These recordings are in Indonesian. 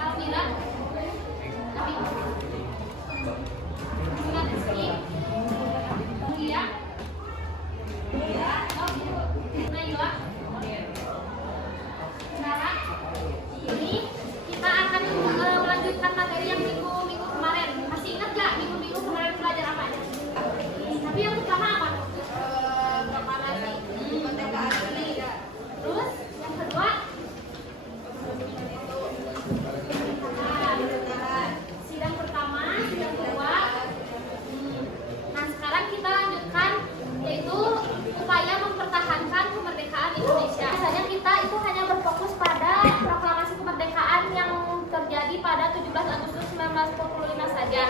Almira, Nabi, Muhammad Rizki, Mulia, Nayla, Nara. Ini kita akan melanjutkan materi yang minggu kemarin. Masih ingat nggak minggu kemarin belajar apa aja? Tapi yang pertama apa? Terus yang kedua sidang pertama, sidang kedua. Nah sekarang kita lanjutkan yaitu upaya mempertahankan kemerdekaan Indonesia. Biasanya kita itu hanya berfokus pada proklamasi kemerdekaan yang terjadi pada 17 Agustus 1945 saja.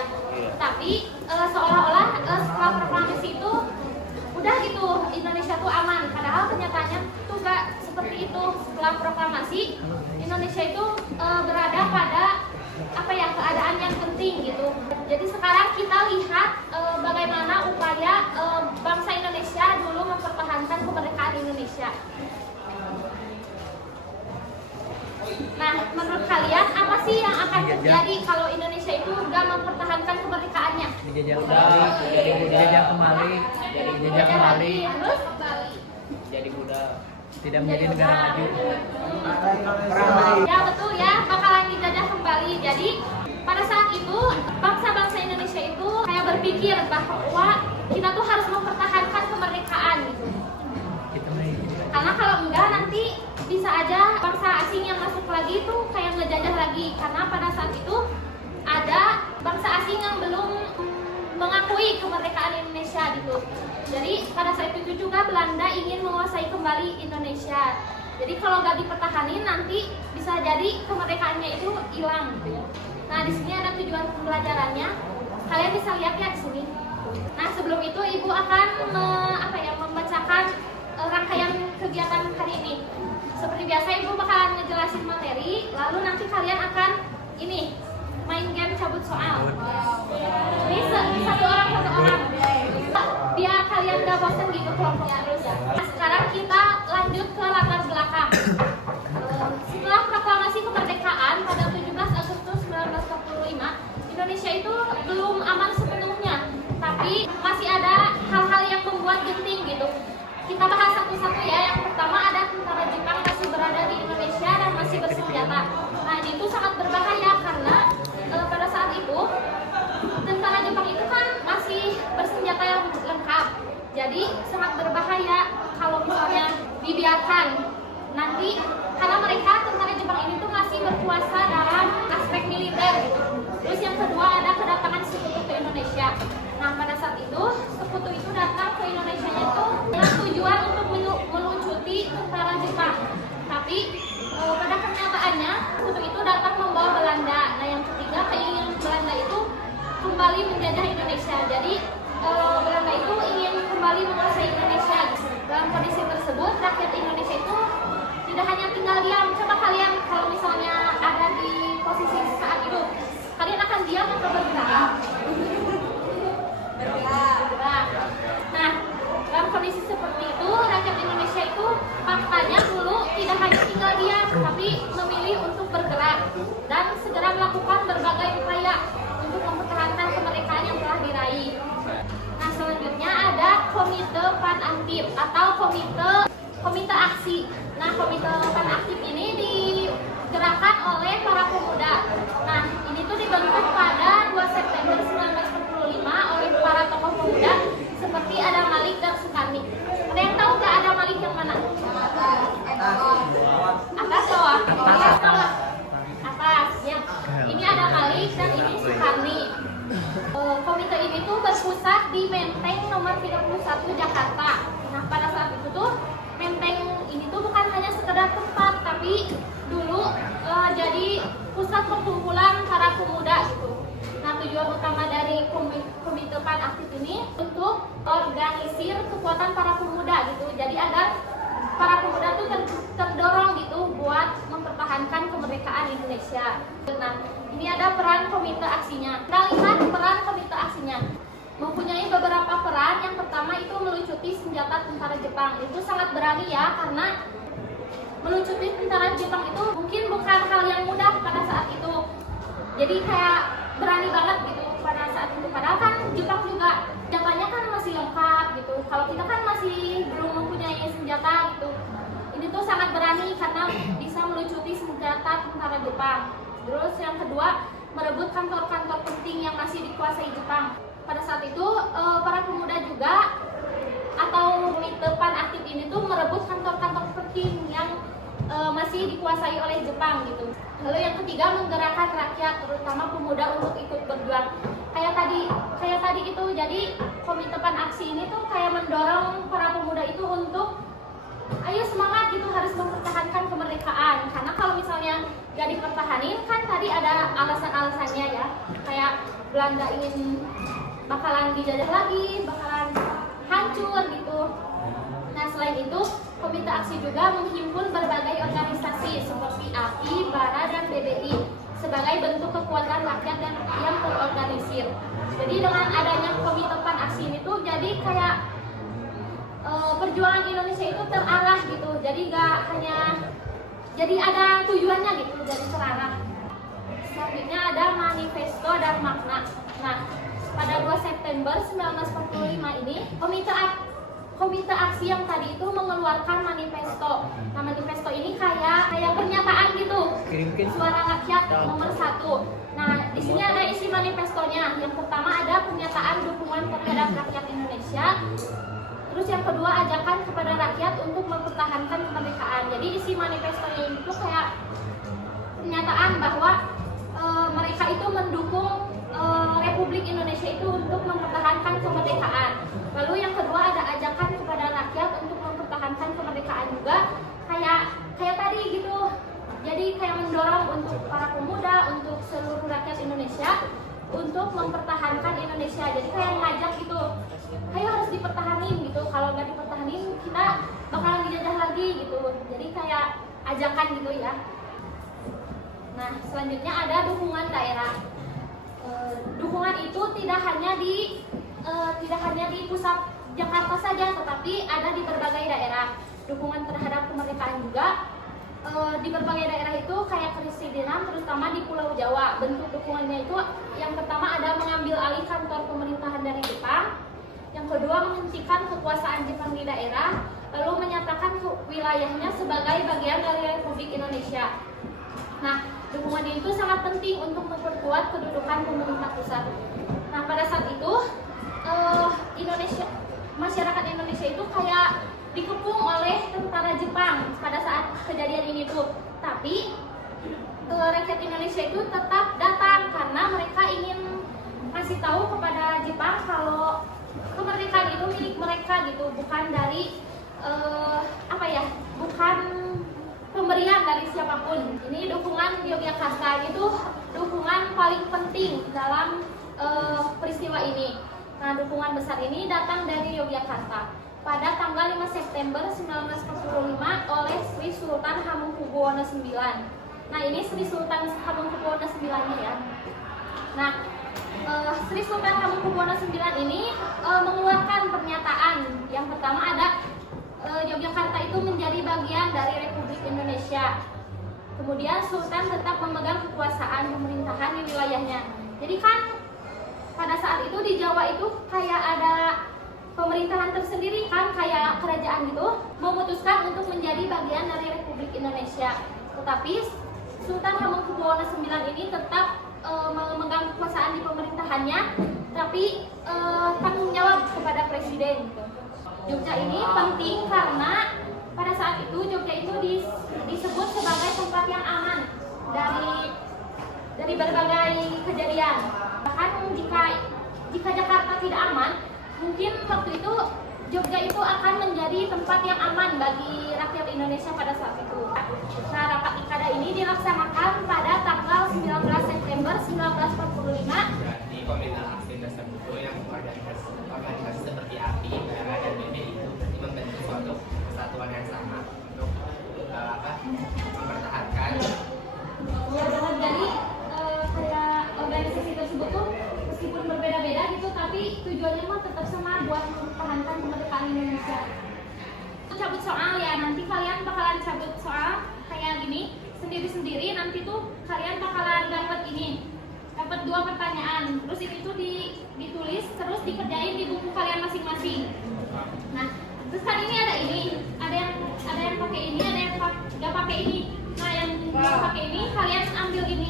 Tapi seolah-olah setelah proklamasi itu udah gitu Indonesia tuh aman. Padahal kenyataannya tuh gak seperti itu. Setelah proklamasi Indonesia itu berada pada keadaan yang penting gitu. Jadi sekarang kita lihat bagaimana upaya bangsa Indonesia dulu mempertahankan kemerdekaan Indonesia. Nah, menurut kalian apa sih yang akan terjadi kalau Indonesia itu nggak mempertahankan kemerdekaannya? Dijajah kembali, terus jadi budak, tidak menjadi negara maju. Ya betul ya, bakalan dijajah kembali. Jadi pada saat itu bangsa-bangsa Indonesia itu kayak berpikir bahwa kita tuh harus mempertahankan kemerdekaan gitu. Karena kalau enggak nanti bisa aja bangsa asing yang masuk lagi itu kayak ngejajah lagi. Karena pada saat itu ada bangsa asing yang belum mengakui kemerdekaan Indonesia gitu. Jadi pada saat itu juga Belanda ingin menguasai kembali Indonesia. Jadi kalau nggak dipertahanin nanti bisa jadi kemerdekaannya itu hilang gitu. Nah di sini ada tujuan pembelajarannya. Kalian bisa lihat ya di sini. Nah sebelum itu ibu akan membacakan rangkaian kegiatan hari ini. Seperti biasa ibu bakalan ngejelasin materi, lalu nanti kalian akan main game cabut soal. Ini satu orang. Biar kalian gak bosan gitu kelompoknya terus. Nah, sekarang kita lanjut ke latar belakang. Setelah proklamasi kemerdekaan pada 17 Agustus 1945, Indonesia itu belum aman sepenuhnya, tapi masih ada hal-hal yang membuat genting gitu. Kita bahas satu-satu ya. Yang pertama ada tentara Jepang masih berada di Indonesia dan masih bersenjata. Nah ini tuh sangat berbahaya karena pada saat itu tentara Jepang itu kan masih bersenjata yang lengkap. Jadi sangat berbahaya kalau misalnya dibiarkan nanti, karena mereka tentara Jepang ini tuh masih berkuasa dalam aspek militer gitu. Terus yang kedua ada kedatangan sekutu ke Indonesia. Nah pada saat itu sekutu itu datang ke Indonesia itu dengan tujuan untuk melucuti tentara Jepang. Tapi pada kenyataannya sekutu itu datang membawa Belanda. Nah yang ketiga keinginan Belanda itu kembali menjajah Indonesia. Jadi Belanda itu ingin kembali menguasai Indonesia. Dalam kondisi tersebut rakyat Indonesia itu tidak hanya tinggal diam. Coba kalian kalau misalnya ada di posisi saat itu, kalian akan diam atau bergerak? Bergerak. Nah, dalam kondisi seperti itu, rakyat Indonesia itu faktanya dulu tidak hanya tinggal diam, tapi memilih untuk bergerak dan segera melakukan berbagai upaya untuk mempertahankan kemerdekaan yang telah diraih. Nah, selanjutnya ada Komite Pan Aktif atau Komite Aksi. Nah, Komite Pan Aktif ini digerakkan oleh para pemuda. Nah, ini tuh dibentuk pada 2 September 1945 oleh para tokoh pemuda seperti Adam Malik dan Sukarni. Ada yang tahu nggak Adam Malik yang mana? Atas bawah? Atas bawah? Atas, ya. Ini Adam Malik dan ini Sukarni. Komite ini tuh berpusat di Menteng nomor 31 Jakarta. Nah pada saat itu tuh Menteng ini tuh bukan hanya sekedar tempat, tapi dulu jadi pusat perkumpulan para pemuda gitu. Nah tujuan utama dari Komite Pan Aktif ini untuk organisir kekuatan para pemuda gitu. Jadi agar para pemuda tuh terdorong gitu buat mempertahankan kemerdekaan Indonesia. Nah ini ada peran komite aksinya. Kita lihat peran komite aksinya. Mempunyai beberapa peran. Yang pertama itu melucuti senjata tentara Jepang. Itu sangat berani ya, karena melucuti tentara Jepang itu mungkin bukan Jadi kayak berani banget gitu pada saat itu. Padahal kan Jepang juga senjatanya kan masih lengkap gitu. Kalau kita kan masih belum mempunyai senjata gitu. Ini tuh sangat berani karena bisa melucuti senjata tentara Jepang. Terus yang kedua, merebut kantor-kantor penting yang masih dikuasai Jepang. Pada saat itu para pemuda juga atau Komite PAN aktif ini tuh merebut kantor-kantor penting yang masih dikuasai oleh Jepang gitu. Lalu yang ketiga, menggerakkan rakyat terutama pemuda untuk ikut berjuang. Kayak tadi itu, jadi Komite PAN aksi ini tuh kayak mendorong para pemuda itu untuk ayo semangat gitu, harus mempertahankan kemerdekaan. Karena kalau misalnya gak dipertahanin kan tadi ada alasan-alasannya ya, kayak Belanda ingin bakalan dijajah lagi, bakalan hancur gitu. Nah selain itu, Komite Aksi juga menghimpun berbagai organisasi seperti API, BARA, dan BBI sebagai bentuk kekuatan rakyat dan yang terorganisir. Jadi dengan adanya Komite PAN Aksi ini tuh jadi kayak perjuangan Indonesia itu terarah gitu. Jadi gak hanya jadi ada tujuannya gitu, jadi terarah. Selanjutnya ada manifesto dan makna. Nah, pada 2 September 1945 ini Komite Aksi yang tadi itu mengeluarkan manifesto. Nah, manifesto ini kayak pernyataan gitu. Suara rakyat nomor 1. Nah, di sini ada isi manifestonya. Yang pertama ada pernyataan dukungan terhadap rakyat Indonesia. Terus yang kedua, ajakan kepada rakyat untuk mempertahankan kemerdekaan. Jadi isi manifestonya itu kayak pernyataan bahwa mereka itu mendukung Republik Indonesia itu untuk mempertahankan kemerdekaan. Lalu yang kedua ada ajakan kepada rakyat untuk mempertahankan kemerdekaan juga, kayak tadi gitu. Jadi kayak mendorong untuk para pemuda, untuk seluruh rakyat Indonesia untuk mempertahankan Indonesia. Jadi kayak ngajak gitu, kayak harus dipertahanin gitu. Kalau nggak dipertahanin kita bakalan dijajah lagi gitu. Jadi kayak ajakan gitu ya. Nah selanjutnya ada dukungan daerah. Dukungan itu tidak hanya di pusat Jakarta saja, tetapi ada di berbagai daerah. Dukungan terhadap kemerdekaan juga di berbagai daerah itu kayak Presidenan, terutama di Pulau Jawa. Bentuk dukungannya itu yang pertama ada mengambil alih kantor pemerintahan dari Jepang. Yang kedua, menghentikan kekuasaan Jepang di daerah, lalu menyatakan wilayahnya sebagai bagian dari Republik Indonesia. Nah, dukungan itu sangat penting untuk memperkuat kedudukan pemerintah pusat. Nah, pada saat itu masyarakat Indonesia itu kayak dikepung oleh tentara Jepang pada saat kejadian ini tuh. Tapi rakyat Indonesia itu tetap datang karena mereka ingin kasih tahu kepada Jepang kalau kemerdekaan itu milik mereka gitu, bukan dari bukan pemberian dari siapapun. Ini dukungan Yogyakarta itu dukungan paling penting dalam peristiwa ini. Nah, dukungan besar ini datang dari Yogyakarta pada tanggal 5 September 1945 oleh Sri Sultan Hamengkubuwono IX. Nah, ini Sri Sultan Hamengkubuwono IX-nya ya. Nah, Sri Sultan Hamengkubuwono IX ini mengeluarkan pernyataan. Yang pertama ada Yogyakarta itu menjadi bagian dari Republik Indonesia. Kemudian Sultan tetap memegang kekuasaan pemerintahan di wilayahnya. Jadi kan pada saat itu di Jawa itu kayak ada pemerintahan tersendiri kan, kayak kerajaan gitu, memutuskan untuk menjadi bagian dari Republik Indonesia. Tetapi Sultan Hamengkubuwono IX ini tetap memegang kekuasaan di pemerintahannya, tapi tanggung jawab kepada presiden gitu. Jogja ini penting karena pada saat itu Jogja itu disebut sebagai tempat yang aman dari berbagai kejadian. Bahkan jika Jakarta tidak aman, mungkin waktu itu Jogja itu akan menjadi tempat yang aman bagi rakyat Indonesia pada saat itu. Nah, rapat Ikada ini dilaksanakan pada tanggal 19 September 1945. Di pemerintahan aksi tersebut yang organisasi seperti API, BARA, dan BBI itu membentuk suatu kesatuan yang sama untuk mempertahankan. Ya, jadi kayak organisasi tersebut tuh meskipun berbeda-beda gitu, tapi tujuannya mah tetap sama, buat mempertahankan kemerdekaan Indonesia. Cabut soal ya, nanti kalian bakalan cabut soal kayak gini sendiri-sendiri. Nanti tuh kalian bakalan dapat ini dapat 2 pertanyaan. Terus ini tuh ditulis terus dikerjain di buku kalian masing-masing. Nah, terus kan ini ada yang pakai ini, ada yang nggak pakai ini. Nah, yang nggak pakai ini kalian ambil ini.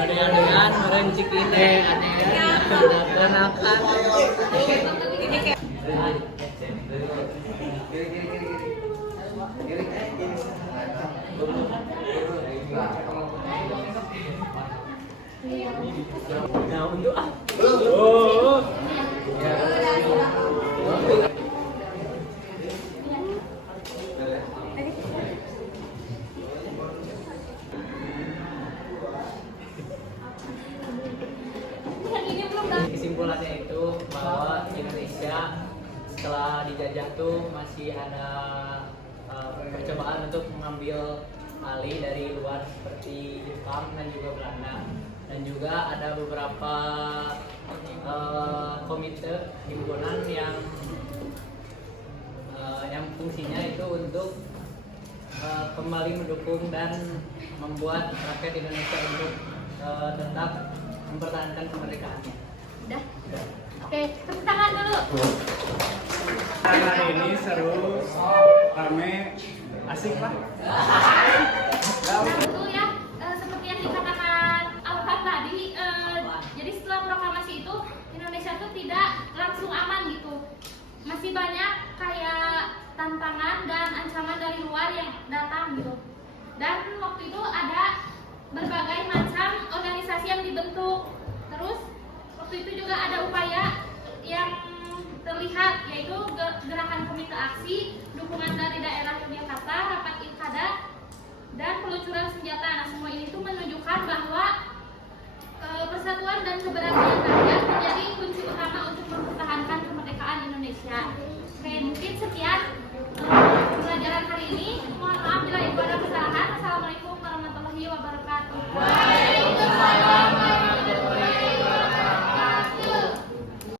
Adegan merencik ini anak-anak ini kayak nah untuk Yang ini belum dah. kesimpulannya itu bahwa Indonesia setelah dijajah tuh masih ada percobaan untuk mengambil alih dari luar seperti Jepang dan juga Belanda, dan juga ada beberapa komite himpunan yang fungsinya itu untuk kembali mendukung dan membuat rakyat Indonesia untuk tetap mempertahankan kemerdekaannya. Udah. Oke, tepuk tangan dulu. Hari ini seru, rame, asik lah. Betul ya, seperti yang dikatakan Alfan tadi, jadi setelah proklamasi itu Indonesia tuh tidak langsung aman gitu. Masih banyak kayak tantangan dan ancaman dari luar yang datang gitu. Dan waktu itu ada berbagai macam organisasi yang dibentuk. Terus waktu itu juga ada upaya yang terlihat, yaitu gerakan komite aksi, dukungan dari daerah Yogyakarta, rapat Ilkada, dan peluncuran senjata. Nah, semua ini tuh menunjukkan bahwa